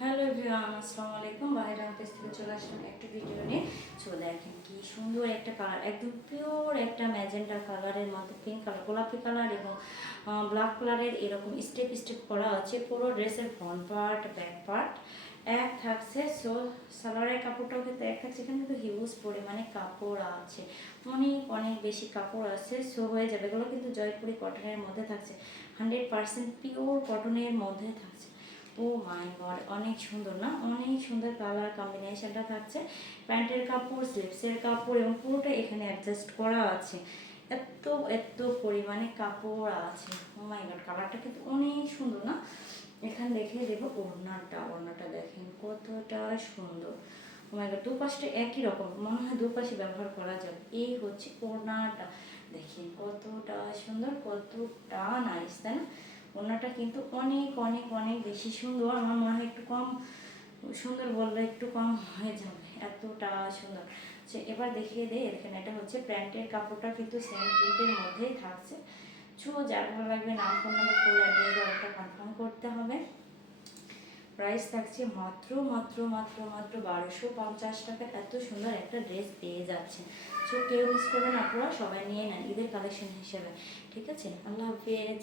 Hello everyone, আসসালামু আলাইকুম। বাইরে অফিস থেকে চলে আসলাম একটা ভিডিও নিয়ে। দেখেন কি সুন্দর একটা কালার, একদম পিওর একটা ম্যাজেন্টা কালারের মধ্যে পিঙ্ক কালার, গোলাপি কালার এবং ব্ল্যাক কালারের এরকম স্টেপ স্টেপ করা আছে। পুরো ড্রেসের ফ্রন্ট পার্ট ব্যাক পার্ট এক থাকছে। সো সালোয়ারের কাপড়টাও কিন্তু এক থাকছে। এখানে কিন্তু হিউজ পরিমাণে কাপড় আছে, অনেক অনেক বেশি কাপড় আছে। সো হয়ে যাবে। এগুলো কিন্তু জয়পুরি কটনের মধ্যে থাকছে, 100% পিওর কটনের মধ্যে থাকছে। ও মাই গড, অনেক সুন্দর না? অনেক সুন্দর কালার কম্বিনেশনটা থাকছে। প্যান্টের কাপড়, স্লিভসের কাপড় এবং পুরোটা এখানে অ্যাডজাস্ট করা আছে। এত এত পরিমাণে কাপড় আছে। ও মাই গড, কালারটা কিন্তু অনেক সুন্দর না? এখানে দেখিয়ে দেবো ওড়নাটা দেখেন কতটা সুন্দর। ও মাই গড, দুপাশটা একই রকম, মনে হয় দুপাশে ব্যবহার করা যাবে। এই হচ্ছে ওড়নাটা, দেখেন কতটা সুন্দর, কতটা নাইস, তাই না? ওড়নাটা কিন্তু অনেক অনেক অনেক বেশি সুন্দর। আমার মনে হয় একটু কম সুন্দর বললে একটু কম হয়ে যাবে, এতটা সুন্দর। এবার দেখিয়ে দেয়। এখানে এটা হচ্ছে প্যান্টের কাপড়টা কিন্তু সেম প্রিন্টের মধ্যেই থাকছে। যার ভালো লাগবে নাম, ফোন নাম্বার, ফুল অ্যাড্রেস ওটা কনফার্ম করতে হবে। প্রাইস থাকছে মাত্র মাত্র মাত্র মাত্র 1250 টাকা। এত সুন্দর একটা ড্রেস পেয়ে যাচ্ছে। কেউ মিস করবেন, আপনারা সবাই নিয়ে নেন ঈদের কালেকশন হিসেবে। ঠিক আছে, আল্লাহ হাফেজ।